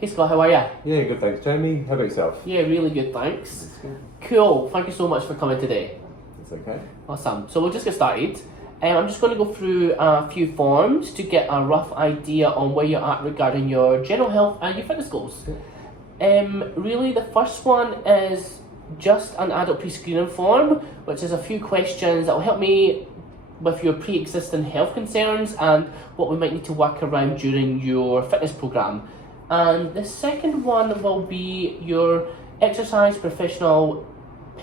Hey Scott, how are you? Yeah, good, thanks, Jamie. How about yourself? Yeah, really good, thanks. That's good. Cool, thank you so much for coming today. That's okay. Awesome. So we'll just get started. I'm just going to go through a few forms to get a rough idea on where you're at regarding your general health and your fitness goals. Really, the first one is just an adult pre-screening form, which is a few questions that will help me with your pre-existing health concerns and what we might need to work around during your fitness program. And the second one will be your exercise personal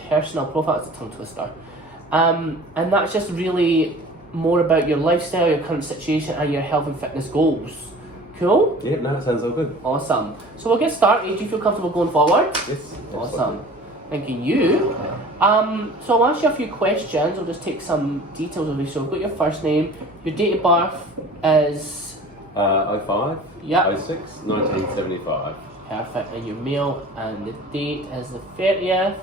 profile. It's a tongue twister. And that's just really more about your lifestyle, your current situation, and your health and fitness goals. Cool? Yeah, no, that sounds all good. Awesome. So we'll get started. Do you feel comfortable going forward? Yes. Awesome. Thanking you. So I'll ask you a few questions. I'll just take some details of you. So I've got your first name. Your date of birth is... 05, Yeah. 06, 1975. Perfect. And your male, and the date is the 30th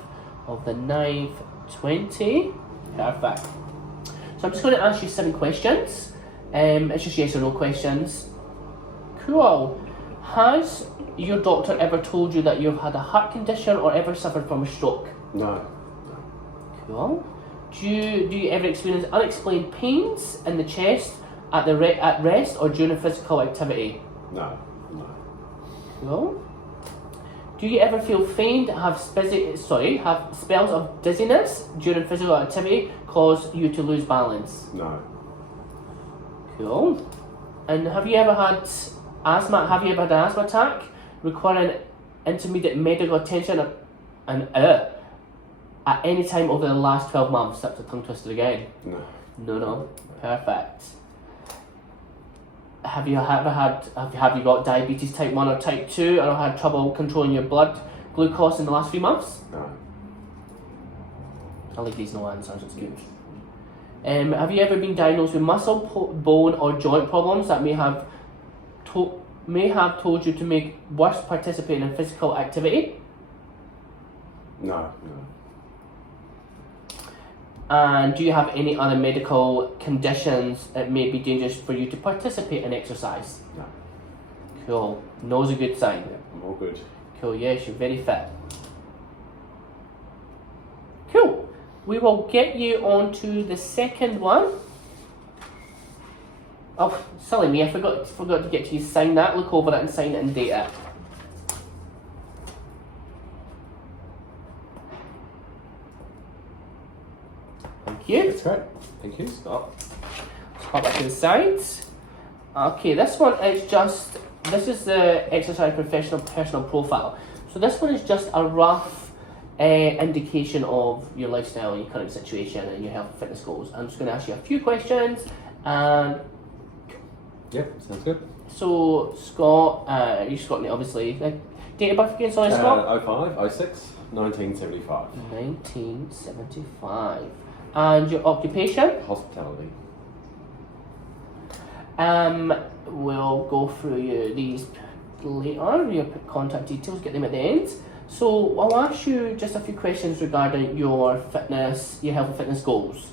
of the 9th, 20. Perfect. So I'm just going to ask you 7 questions. It's just yes or no questions. Cool. Has your doctor ever told you that you've had a heart condition or ever suffered from a stroke? No. Cool. Do you ever experience unexplained pains in the chest at rest or during a physical activity? No. Cool. Do you ever feel faint, have spells of dizziness during physical activity cause you to lose balance? No. Cool. And have you ever had asthma? Have you ever had an asthma attack requiring intermediate medical attention at any time over the last 12 months? That's a tongue twister again. No. No. Perfect. Have you got diabetes type 1 or type 2 or had trouble controlling your blood glucose in the last 3 months? No. I like these no answers, it's good. Have you ever been diagnosed with muscle, bone or joint problems that may have told you to make worse participating in physical activity? No. And do you have any other medical conditions that may be dangerous for you to participate in exercise? No. Cool. No's a good sign. Yeah, I'm all good. Cool, yes, you're very fit. Cool. We will get you on to the second one. Oh, silly me, I forgot to get you to sign that. Look over it and sign it and date it. Thank you. That's great. Thank you, Scott. Let's pop that to the sides. Okay, this is the exercise personal profile. So this one is just a rough indication of your lifestyle and your current situation and your health and fitness goals. I'm just going to ask you a few questions. And Yep, sounds good. so Scott, you're Scotland obviously. Date of birth again, sorry Scott? 05, 06, 1975. 1975. And your occupation? Hospitality. We'll go through these later, your contact details, get them at the end. So I'll ask you just a few questions regarding your fitness, your health and fitness goals.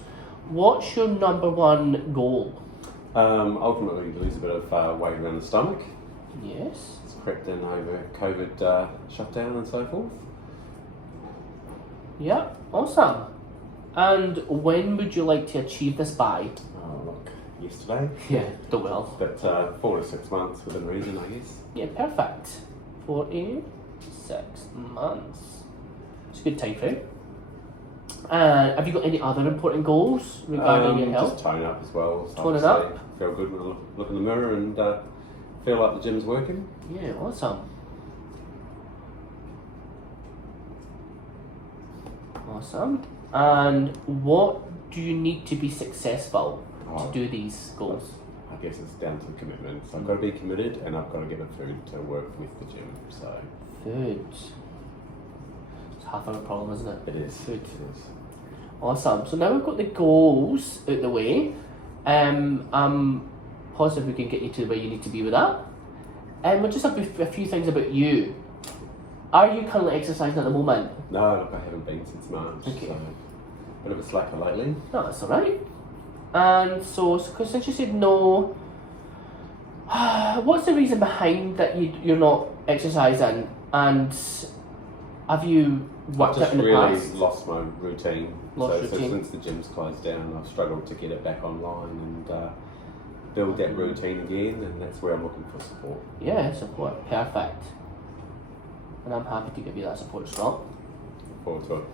What's your number one goal? Ultimately, to lose a bit of weight around the stomach. Yes. It's crept in over COVID shutdown and so forth. Yeah, awesome. And when would you like to achieve this by? Oh, look, yesterday. Yeah, don't well. But 4 to 6 months within reason, I guess. Yeah, perfect. 46 months. It's a good time frame. Have you got any other important goals regarding your health? Just tone up as well. So Toning up? Feel good when I look in the mirror and feel like the gym's working. Yeah, awesome. Awesome. And what do you need to be successful to do these goals? I guess it's down to commitment. So I've got to be committed and I've got to get the food to work with the gym. So Food. It's half of a problem, isn't it? it is. Food. It is. Awesome. So now we've got the goals out the way. I'm positive we can get you to where you need to be with that. And we'll just have a few things about you. Are you currently exercising at the moment? No, look, I haven't been since March. Okay. So bit of a slacker lately. No, that's alright. And so, since you said no, What's the reason behind that you're not exercising? And have you worked Just out in the really past? lost my routine. Lost So routine. since the gym's closed down, I've struggled to get it back online and build that routine again, and that's where I'm looking for support. Yeah, support. Perfect. And I'm happy to give you that support, Scott. Look forward to it.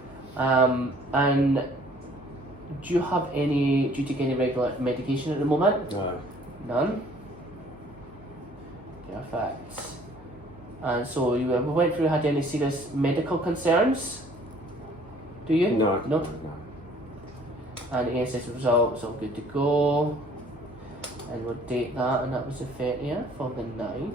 And do you take any regular medication at the moment? No. None? Perfect. And so you ever went through, had any serious medical concerns? Do you? No. No? And ASS results all good to go. And we'll date that, and that was the 30th of the 9th,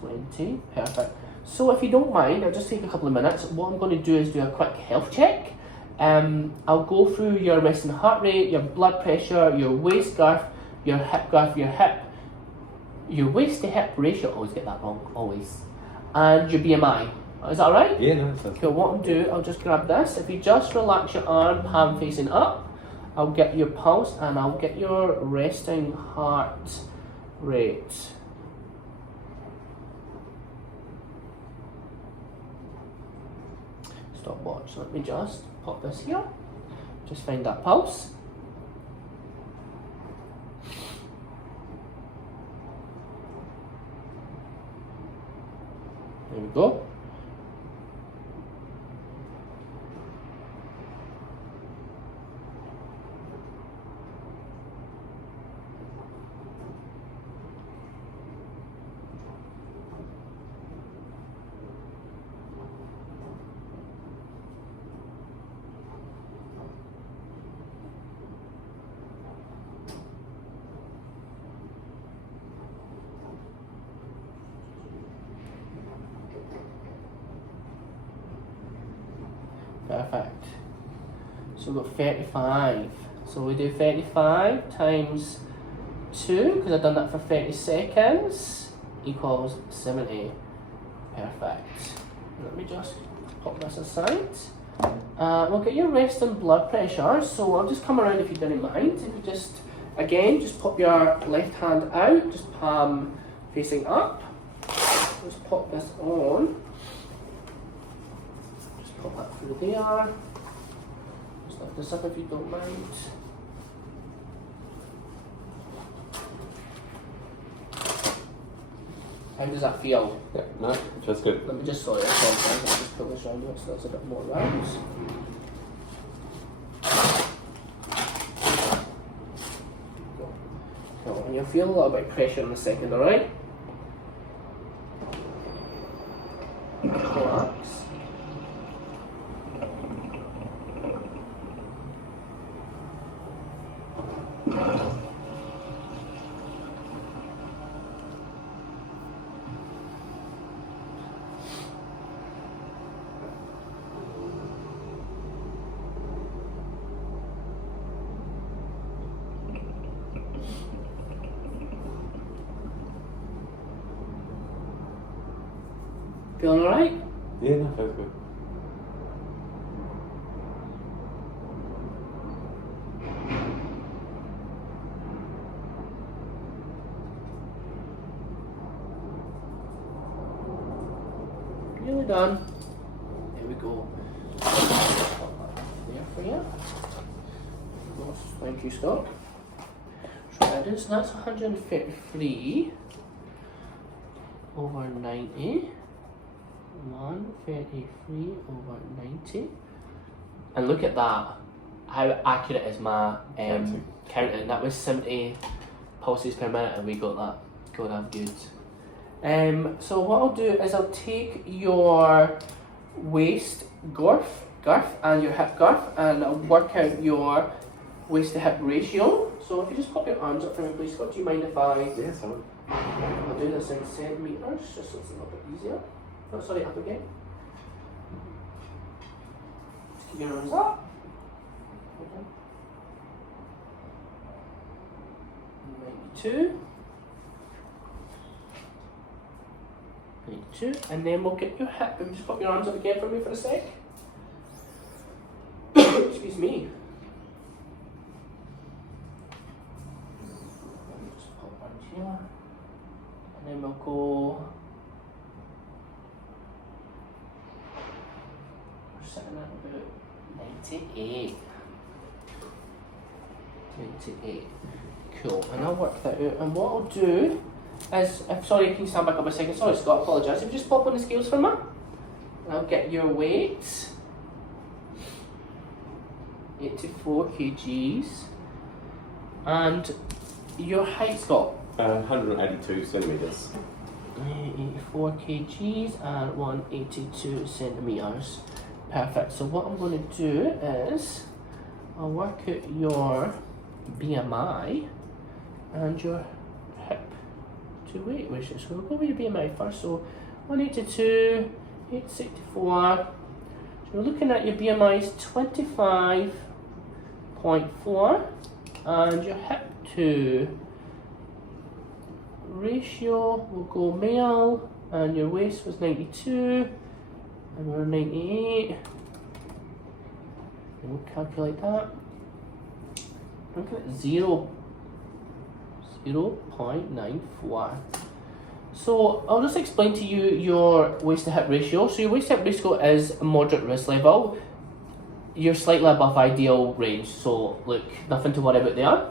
20. Perfect. So if you don't mind, I'll just take a couple of minutes. What I'm going to do is do a quick health check. I'll go through your resting heart rate, your blood pressure, your waist girth, your waist to hip ratio. Always get that wrong, always. And your BMI. Is that alright? Yeah, no, sounds Cool, what I'll do, I'll just grab this. If you just relax your arm, palm facing up, I'll get your pulse and I'll get your resting heart rate. Stopwatch. Let me just pop this here. Just find that pulse. There we go. Perfect. So we've got 35. So we do 35 times 2, because I've done that for 30 seconds, equals 70. Perfect. Let me just pop this aside. We'll get your resting blood pressure. So I'll just come around if you don't mind. If you just, again, just pop your left hand out, just palm facing up. Just pop this on. Pop that through there. Just lift this up if you don't mind. How does that feel? Yeah, no, just good. Let me just sorry, I'll just pull this around it so that's a bit more round. Cool. And you'll feel a little bit of pressure in a second, alright? Relax. Feeling alright? Yeah, no, feels good. Nearly done. There we go. There for you. Thank you, Scott. So that is, that's 153 over 90. 133 over 90. And look at that. How accurate is my counting? That was 70 pulses per minute and we got that. God, I'm good. So what I'll do is I'll take your waist girth and your hip girth and I'll work out your waist to hip ratio. So if you just pop your arms up for me please, Scott, do you mind if I... Yes, I'm... I'll do this in centimetres just so it's a little bit easier. Oh, sorry, up again. Just keep your arms up. Okay. 92. 92. And then we'll get your hip. And just pop your arms up again for me for a sec. Excuse me. Just pop around here. 28. 28. Cool. And I'll work that out. And what I'll do is, sorry, can you stand back up a second? Sorry, Scott, apologise. If you just pop on the scales for me, and I'll get your weight. 84 kgs. And your height, Scott? 182 centimetres. 84 kgs and 182 centimetres. Perfect. So what I'm going to do is I'll work out your BMI and your hip to weight ratio. So we'll go with your BMI first. So 182, 864. So we're looking at your BMI is 25.4 and your hip to ratio will go male, and your waist was 92 and we're 98, and we'll calculate that. We're looking at 0.94. So I'll just explain to you your waist to hip ratio. So your waist to hip ratio is moderate risk level. You're slightly above ideal range, so look, nothing to worry about there.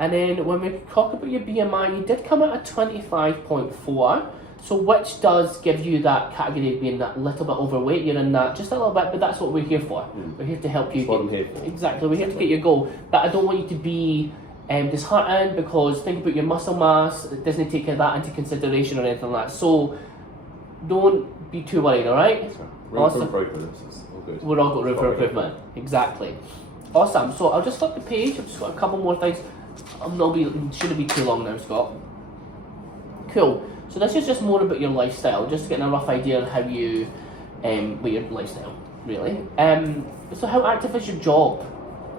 And then when we talk about your BMI, you did come out at 25.4, so which does give you that category of being that little bit overweight. You're in that just a little bit, but that's what we're here for. We're here to help you. That's what I'm here for. Exactly, we're here to get your goal. But I don't want you to be disheartened, because think about your muscle mass. It doesn't take that into consideration or anything like that. So don't be too worried, alright? Room for improvement. It's all good. We're all got room for improvement. Exactly. Awesome. So I'll just flip the page. I've just got a couple more things. Shouldn't be too long now, Scott. Cool. So this is just more about your lifestyle, just getting a rough idea of how you, with your lifestyle, really. So how active is your job?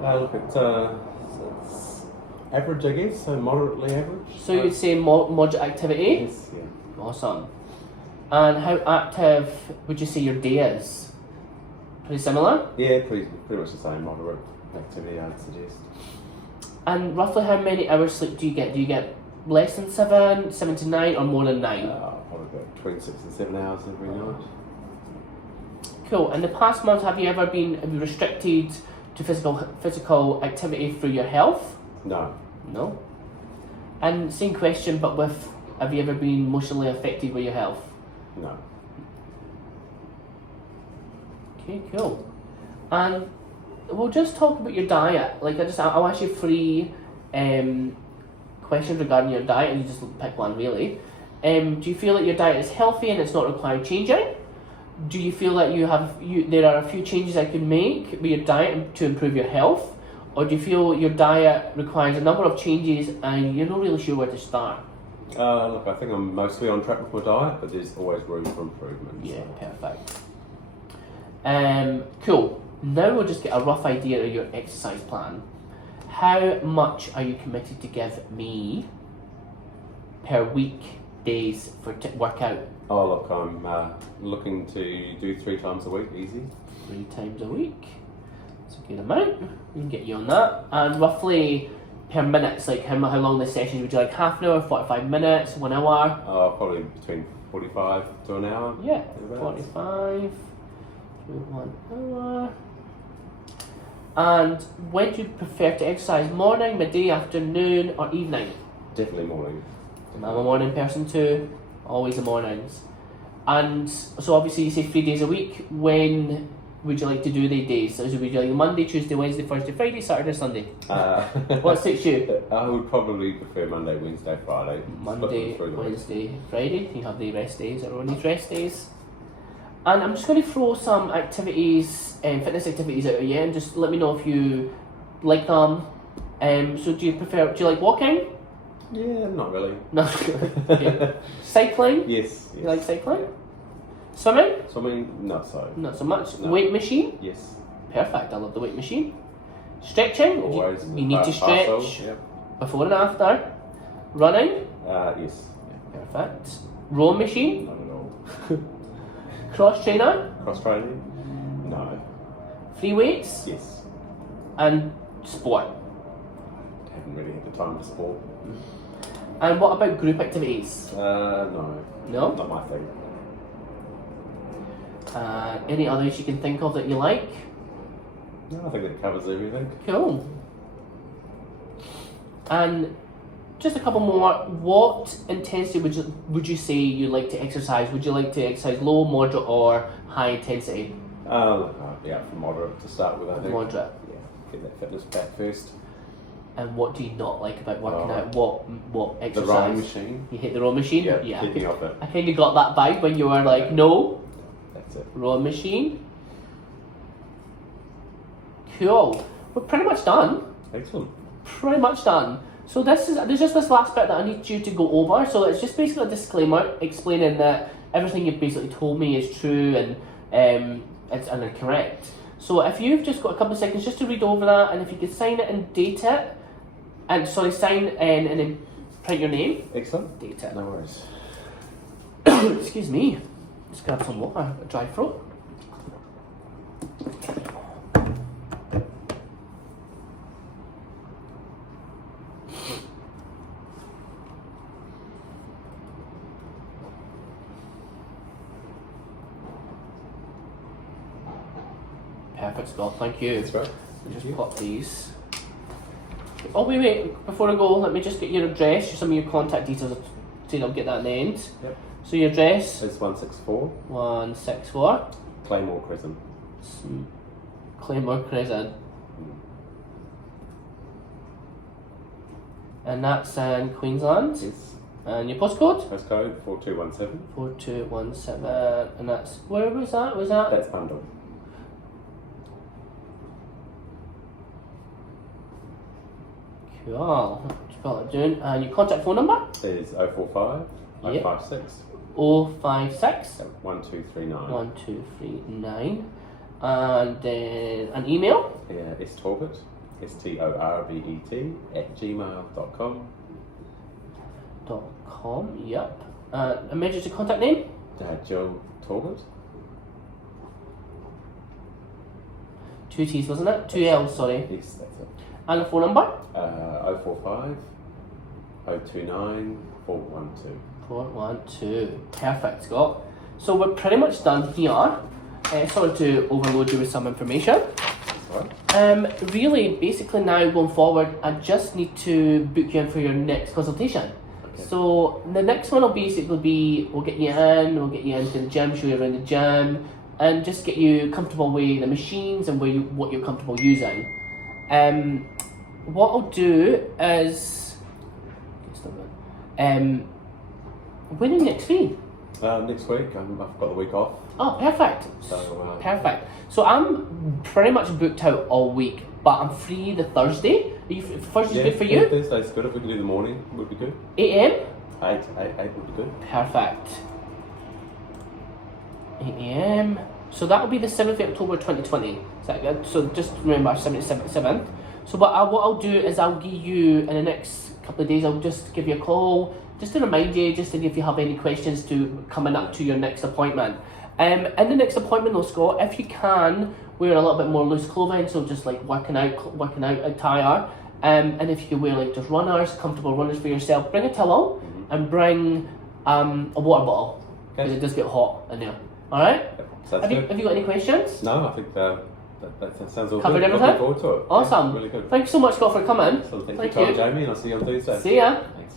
Look, it's average, I guess, so moderately average. So you'd say moderate activity? Yes, yeah. Awesome. And how active would you say your day is? Pretty similar? Yeah, pretty much the same, moderate activity, I'd suggest. And roughly how many hours sleep do you get? Do you get less than 7, 7 to 9, or more than 9? Probably between 6 and 7 hours every night. Cool. In the past month, have you been restricted to physical activity for your health? No. No. And same question, but have you ever been emotionally affected with your health? No. Okay, cool. And we'll just talk about your diet. I'll ask you 3 questions regarding your diet, and you just pick one really. Do you feel that your diet is healthy and it's not required changing? Do you feel that there are a few changes I could make with your diet to improve your health? Or do you feel your diet requires a number of changes and you're not really sure where to start? Look, I think I'm mostly on track with my diet, but there's always room for improvement. Yeah, perfect. Cool. Now we'll just get a rough idea of your exercise plan. How much are you committed to give me per week, days for workout? Oh, look, I'm looking to do 3 times a week, easy. 3 times a week. That's a good amount. We can get you on that. And roughly per minutes, like how long the session? Would you like half an hour, 45 minutes, 1 hour? Probably between 45 to an hour. Yeah, 45 to 1 hour. And when do you prefer to exercise? Morning, midday, afternoon, or evening? Definitely morning. I'm a morning person too. Always the mornings. And so obviously you say 3 days a week. When would you like to do the days? So would you like Monday, Tuesday, Wednesday, Thursday, Friday, Saturday, Sunday? What suits you? I would probably prefer Monday, Wednesday, Friday. Monday, Wednesday, Friday. You have the rest days. Everyone needs rest days. And I'm just going to throw some activities, fitness activities out at you, and just let me know if you like them. So do you like walking? Yeah, not really. No. Okay. Cycling? Yes. You like cycling? Swimming? Swimming, not so. Not so much. No. Weight machine? Yes. Perfect, I love the weight machine. Stretching? Always. You need to stretch Yep. before and after. Running? Yes. Perfect. Row machine? Not at all. Cross trainer? Cross training? No. Free weights? Yes. And sport? Haven't really had the time for sport. And what about group activities? No. No? Not my thing. Any others you can think of that you like? No, I think that covers everything. Cool. And just a couple more. What intensity would you say you like to exercise? Would you like to exercise low, moderate, or high intensity? Yeah, for moderate to start with, I think. Moderate. Yeah, get that fitness back first. And what do you not like about working out? What exercise? The rowing machine. You hit the rowing machine? Yeah, keep me off it. I kind of got that vibe when you were like, Yeah. no, That's it. rowing machine. Cool. We're pretty much done. Excellent. Pretty much done. So there's just this last bit that I need you to go over. So it's just basically a disclaimer explaining that everything you've basically told me is true and it's correct. So if you've just got a couple of seconds just to read over that, and if you could sign it and date it, sign and then print your name. Excellent. Date it. No worries. Excuse me. Just grab some water. A dry throat. Perfect, Scott. Thank you. That's right. Just pop these. Oh wait, before I go, let me just get your address, some of your contact details, so I'll get that in the end. Yep. So your address? It's 164. 164. Claymore Crescent. Claymore Crescent. And that's in Queensland. Yes. And your postcode? Postcode 4217. 4217. And that's, where was that? Was that? That's Bundle. Cool. Spell it down. And your contact phone number? Is 045 Yep. 056 056 1239. 1239. And then an email? Yeah, it's Torbett, STORBET @gmail.com. .com, yep. Emergency contact name? Joe Torbett. 2 T's, wasn't it? 2 L's, sorry. Yes, that's it. And the phone number? 045 029 412. 412. Perfect, Scott. So we're pretty much done here. Sorry to overload you with some information. That's right. Really, basically now going forward, I just need to book you in for your next consultation. Okay. So the next one will basically be, we'll get you into the gym, show you around the gym, and just get you comfortable with the machines and what you're comfortable using. What I'll do is, when are you next free? Next week, I've got the week off. Oh, perfect. So, Perfect. So I'm pretty much booked out all week, but I'm free the Thursday. Thursday's good for you? Thursday's good. If we can do the morning, would be good. 8 a.m? 8 would be good. Perfect. 8 a.m. So that will be the 7th of October 2020. Is that good? So just remember, 7th. So what I'll do is I'll give you, in the next couple of days, I'll just give you a call, just to remind you, just if you have any questions to coming up to your next appointment. In the next appointment though, Scott, if you can, wear a little bit more loose clothing, so just like working out attire. And if you can wear like just comfortable runners for yourself, bring a towel and bring a water bottle, because it does get hot in there. Alright? Have you got any questions? No, I think that sounds all Covered good. everything? Looking forward to it. Awesome. Yeah, really good. Thank you so much, Scott, for coming. So thank you, Jamie, and I'll see you on Tuesday. See ya. Thanks.